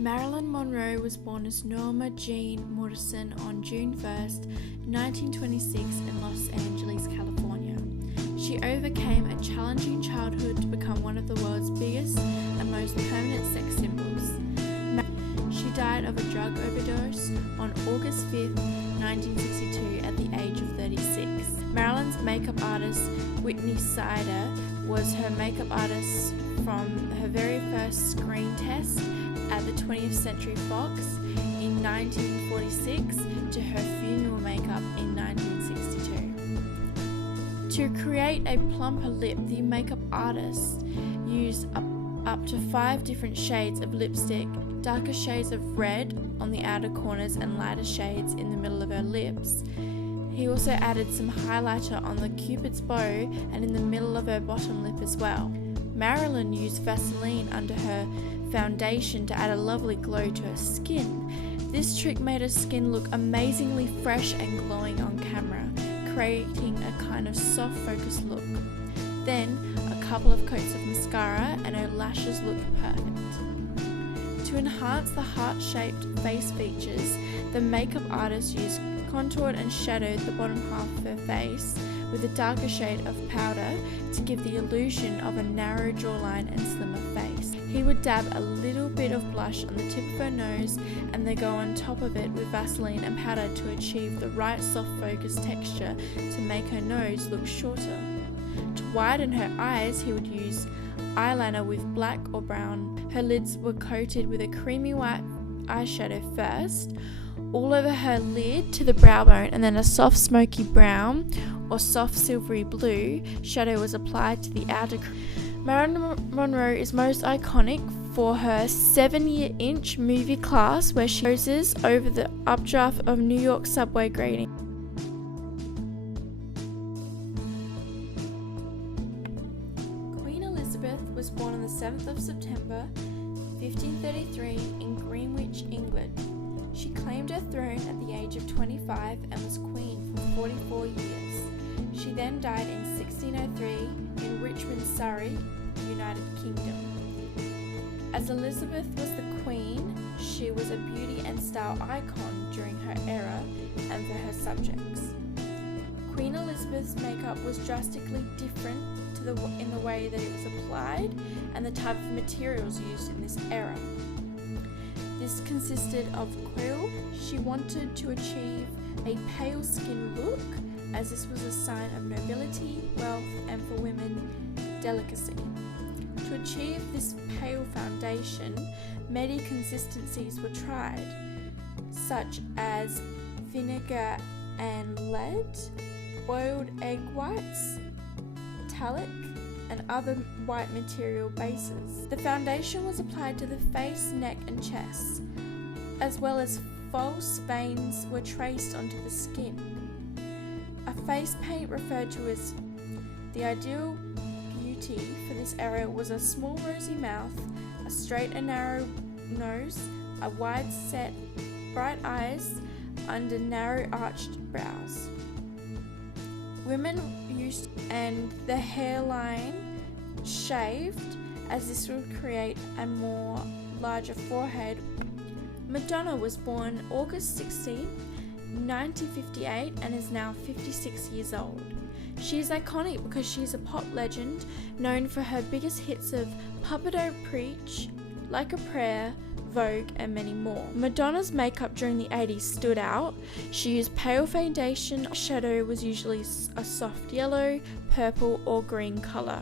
Marilyn Monroe was born as Norma Jean Morrison on June 1st, 1926 in Los Angeles, California. She overcame a challenging childhood to become one of the world's biggest and most permanent sex symbols. She died of a drug overdose on August 5th, 1962 at the age of 36. Marilyn's makeup artist, Whitney Sider, was her makeup artist from her very first screen test at the 20th Century Fox in 1946 to her funeral makeup in 1962. To create a plumper lip, the makeup artist used up to 5 different shades of lipstick, darker shades of red on the outer corners and lighter shades in the middle of her lips. He also added some highlighter on the cupid's bow and in the middle of her bottom lip as well. Marilyn used Vaseline under her foundation to add a lovely glow to her skin. This trick made her skin look amazingly fresh and glowing on camera, creating a kind of soft focus look. Then, a couple of coats of mascara and her lashes looked perfect. To enhance the heart-shaped face features, the makeup artist used contoured and shadowed the bottom half of her face with a darker shade of powder to give the illusion of a narrow jawline and slimmer face. He would dab a little bit of blush on the tip of her nose and then go on top of it with Vaseline and powder to achieve the right soft focus texture to make her nose look shorter. To widen her eyes, he would use eyeliner with black or brown. Her lids were coated with a creamy white eyeshadow first, all over her lid to the brow bone, and then a soft smoky brown or soft silvery blue shadow was applied to the outer. Marilyn Monroe is most iconic for her 7-inch movie class where she poses over the updraft of New York subway grating. Queen Elizabeth was born on the 7th of September 1533 in Greenwich, England. She claimed her throne at the age of 25 and was queen for 44 years. She then died in 1603 in Richmond, Surrey, United Kingdom. As Elizabeth was the queen, she was a beauty and style icon during her era and for her subjects. Queen Elizabeth's makeup was drastically different in the way that it was applied and the type of materials used in this era. This consisted of quill. She wanted to achieve a pale skin look, as this was a sign of nobility, wealth, and for women, delicacy. To achieve this pale foundation, many consistencies were tried, such as vinegar and lead, boiled egg whites, metallic, and other white material bases. The foundation was applied to the face, neck, and chest, as well as false veins were traced onto the skin. A face paint referred to as the ideal beauty for this era was a small rosy mouth, a straight and narrow nose, a wide set, bright eyes under narrow arched brows. Women used and the hairline shaved, as this would create a more larger forehead. Madonna was born August 16, 1958 and is now 56 years old. She is iconic because she is a pop legend known for her biggest hits of Papa Don't Preach, Like a Prayer, Vogue, and many more. Madonna's makeup during the 80s stood out. She used pale foundation. Shadow was usually a soft yellow, purple, or green colour.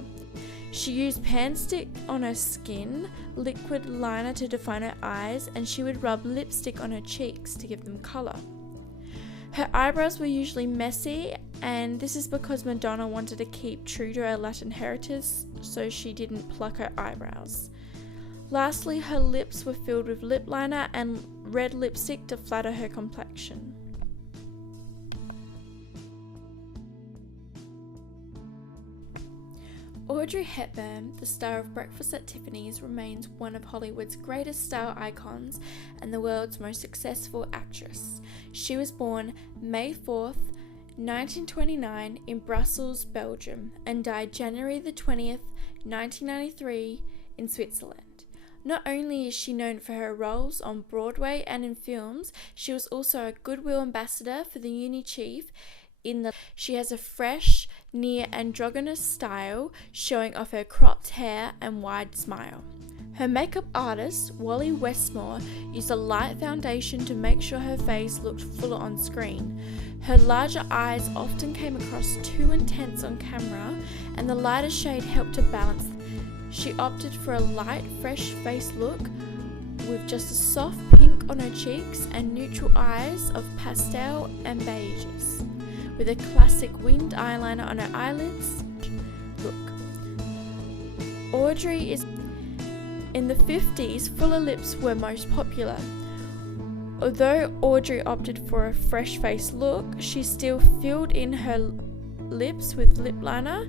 She used pan stick on her skin, liquid liner to define her eyes, and she would rub lipstick on her cheeks to give them colour. Her eyebrows were usually messy, and this is because Madonna wanted to keep true to her Latin heritage, so she didn't pluck her eyebrows. Lastly, her lips were filled with lip liner and red lipstick to flatter her complexion. Audrey Hepburn, the star of Breakfast at Tiffany's, remains one of Hollywood's greatest style icons and the world's most successful actress. She was born May 4th, 1929 in Brussels, Belgium, and died January the 20th, 1993 in Switzerland. Not only is she known for her roles on Broadway and in films, she was also a goodwill ambassador for the uni chief. She has a fresh, near androgynous style, showing off her cropped hair and wide smile. Her makeup artist, Wally Westmore, used a light foundation to make sure her face looked fuller on screen. Her larger eyes often came across too intense on camera, and the lighter shade helped to balance. She opted for a light, fresh face look with just a soft pink on her cheeks and neutral eyes of pastel and beiges, with a classic winged eyeliner on her eyelids. Look. Audrey is in the 50s, fuller lips were most popular. Although Audrey opted for a fresh face look, she still filled in her lips with lip liner